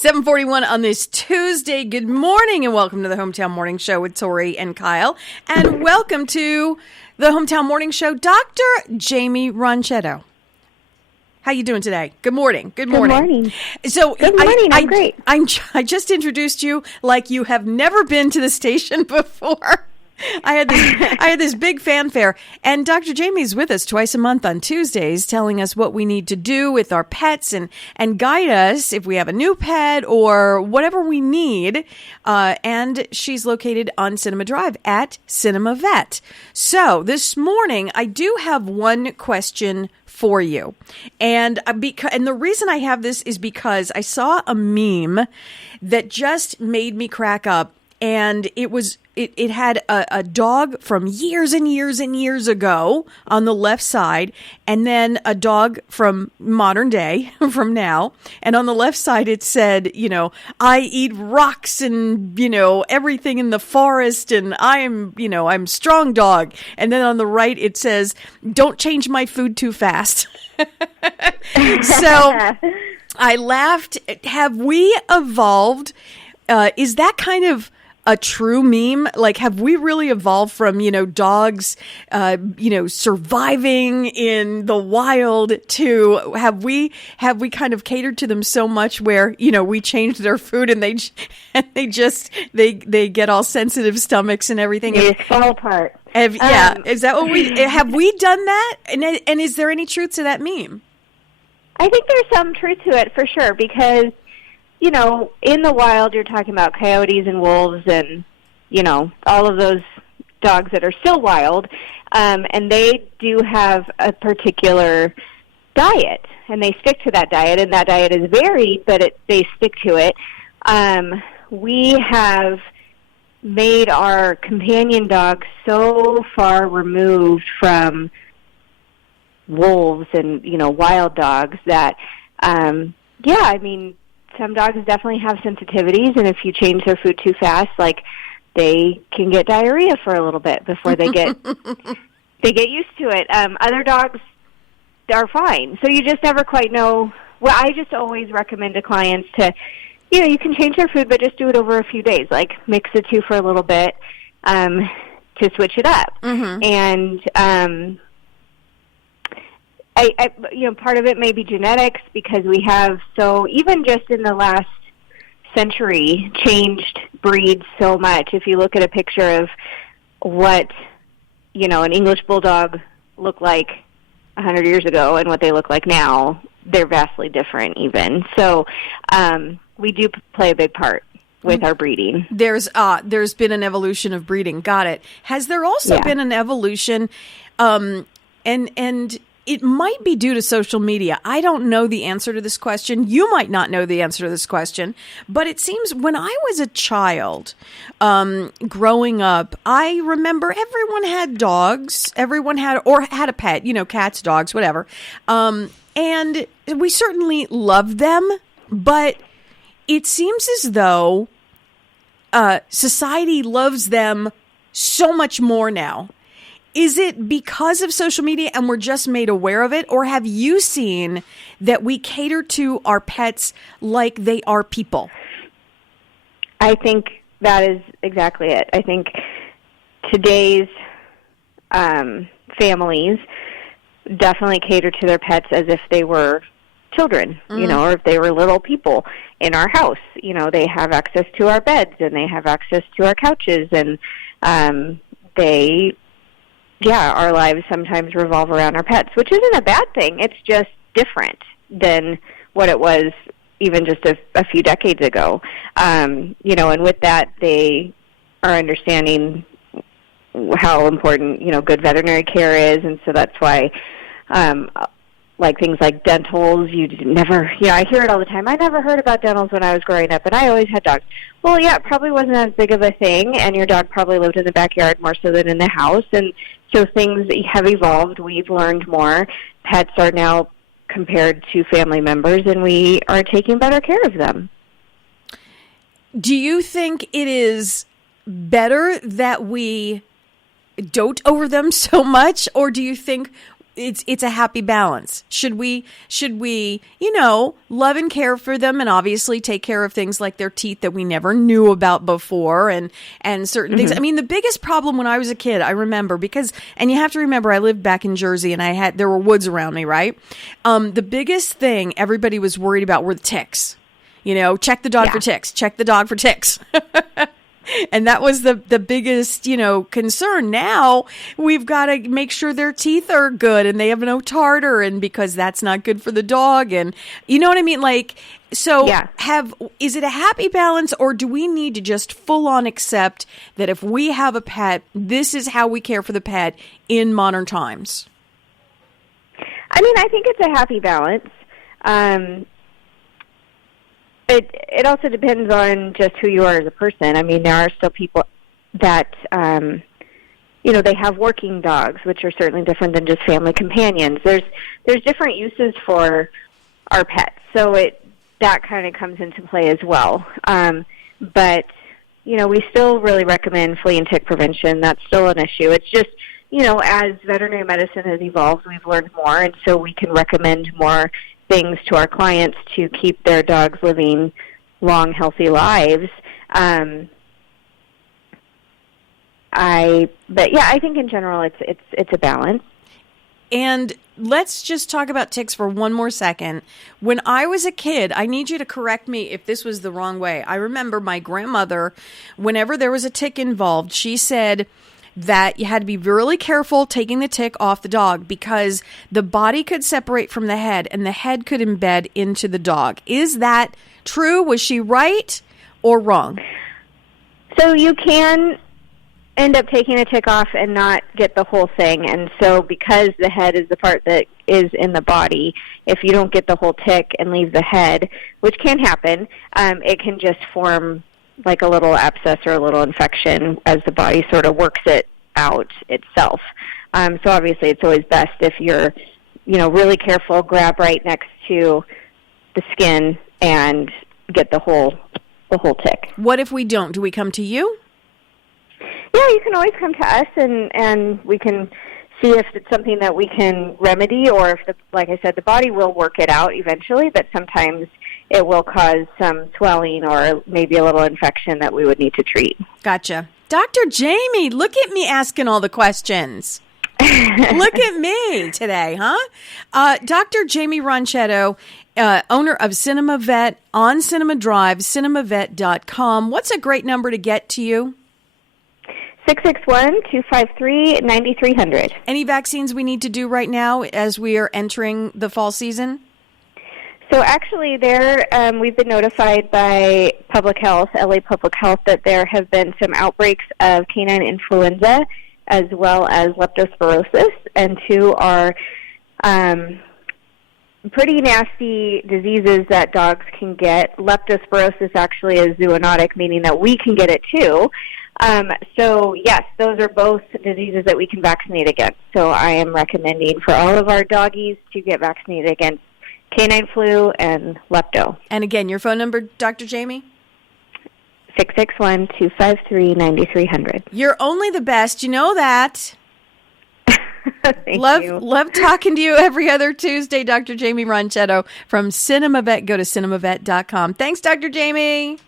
7:41 on this Tuesday. Good morning and welcome to the Hometown Morning Show with Tori and Kyle. And welcome to the Hometown Morning Show, Dr. Jaimie Ronchetto. How you doing today? Good morning. Good morning. Good morning. So Good morning. I'm great. I just introduced you like you have never been to the station before. I had this big fanfare, and Dr. Jaimie's with us twice a month on Tuesdays, telling us what we need to do with our pets and guide us if we have a new pet or whatever we need. And she's located on Cinema Drive at Cinema Vet. So this morning, I do have one question for you, and the reason I have this is because I saw a meme that just made me crack up. And it had a dog from years and years and years ago on the left side, and then a dog from modern day, from now. And on the left side, it said, I eat rocks and, everything in the forest, and I'm strong dog. And then on the right, it says, don't change my food too fast. So I laughed. Have we evolved? Is that kind of a true meme? Like, have we really evolved from, dogs, surviving in the wild to have we kind of catered to them so much where, we changed their food and they get all sensitive stomachs and everything? They just fall apart. Is that what have we done that? And is there any truth to that meme? I think there's some truth to it for sure, because in the wild, you're talking about coyotes and wolves and, all of those dogs that are still wild. And they do have a particular diet, and they stick to that diet, and that diet is varied, but they stick to it. We have made our companion dogs so far removed from wolves and, wild dogs that, some dogs definitely have sensitivities, and if you change their food too fast, they can get diarrhea for a little bit before they get used to it. Other dogs are fine, so you just never quite know. Well, I just always recommend to clients to, you can change their food, but just do it over a few days. Like mix the two for a little bit to switch it up, and. Part of it may be genetics, because we have even just in the last century, changed breeds so much. If you look at a picture of what, an English bulldog looked like 100 years ago and what they look like now, they're vastly different even. So we do play a big part with our breeding. There's been an evolution of breeding. Got it. Has there also been an evolution, and it might be due to social media. I don't know the answer to this question. You might not know the answer to this question, but it seems when I was a child, growing up, I remember everyone had dogs. Everyone had a pet, cats, dogs, whatever. And we certainly loved them, but it seems as though society loves them so much more now. Is it because of social media and we're just made aware of it? Or have you seen that we cater to our pets like they are people? I think that is exactly it. I think today's families definitely cater to their pets as if they were children, or if they were little people in our house. They have access to our beds and they have access to our couches, and our lives sometimes revolve around our pets, which isn't a bad thing. It's just different than what it was even just a few decades ago. And with that, they are understanding how important, good veterinary care is. And so that's why, things like dentals, I hear it all the time. I never heard about dentals when I was growing up, and I always had dogs. Well, yeah, it probably wasn't as big of a thing, and your dog probably lived in the backyard more so than in the house. And so things have evolved. We've learned more. Pets are now compared to family members, and we are taking better care of them. Do you think it is better that we dote over them so much, or do you think it's a happy balance. Should we, love and care for them and obviously take care of things like their teeth that we never knew about before and certain things. I mean, the biggest problem when I was a kid, I remember and you have to remember I lived back in Jersey and there were woods around me, right? The biggest thing everybody was worried about were the ticks. Check the dog for ticks, check the dog for ticks. And that was the biggest, concern. Now we've got to make sure their teeth are good and they have no tartar, and because that's not good for the dog. And you know what I mean? Is it a happy balance, or do we need to just full on accept that if we have a pet, this is how we care for the pet in modern times? I mean, I think it's a happy balance. It also depends on just who you are as a person. I mean, there are still people that, they have working dogs, which are certainly different than just family companions. There's different uses for our pets, so that kind of comes into play as well. But we still really recommend flea and tick prevention. That's still an issue. It's just, as veterinary medicine has evolved, we've learned more, and so we can recommend more things to our clients to keep their dogs living long, healthy lives. I think in general it's a balance. And let's just talk about ticks for one more second. When I was a kid, I need you to correct me if this was the wrong way. I remember my grandmother, whenever there was a tick involved, she said that you had to be really careful taking the tick off the dog because the body could separate from the head and the head could embed into the dog. Is that true? Was she right or wrong? So you can end up taking a tick off and not get the whole thing. And so because the head is the part that is in the body, if you don't get the whole tick and leave the head, which can happen, it can just form like a little abscess or a little infection as the body sort of works it out itself. So obviously it's always best if you're, really careful, grab right next to the skin and get the whole tick. What if we don't? Do we come to you? Yeah, you can always come to us and we can see if it's something that we can remedy, or if, like I said, the body will work it out eventually, but sometimes it will cause some swelling or maybe a little infection that we would need to treat. Gotcha. Dr. Jaimie, look at me asking all the questions. Look at me today, huh? Dr. Jaimie Ronchetto, owner of Cinema Vet on Cinema Drive, cinemavet.com. What's a great number to get to you? 661-253-9300. Any vaccines we need to do right now as we are entering the fall season? So actually we've been notified by Public Health, LA Public Health, that there have been some outbreaks of canine influenza as well as leptospirosis, and two are pretty nasty diseases that dogs can get. Leptospirosis actually is zoonotic, meaning that we can get it too. So yes, those are both diseases that we can vaccinate against. So I am recommending for all of our doggies to get vaccinated against canine flu and lepto. And again, your phone number, Dr. Jaimie? 661-253-9300. You're only the best. You know that. Thank you. Love talking to you every other Tuesday, Dr. Jaimie Ronchetto from Cinema Vet. Go to cinemavet.com. Thanks, Dr. Jaimie.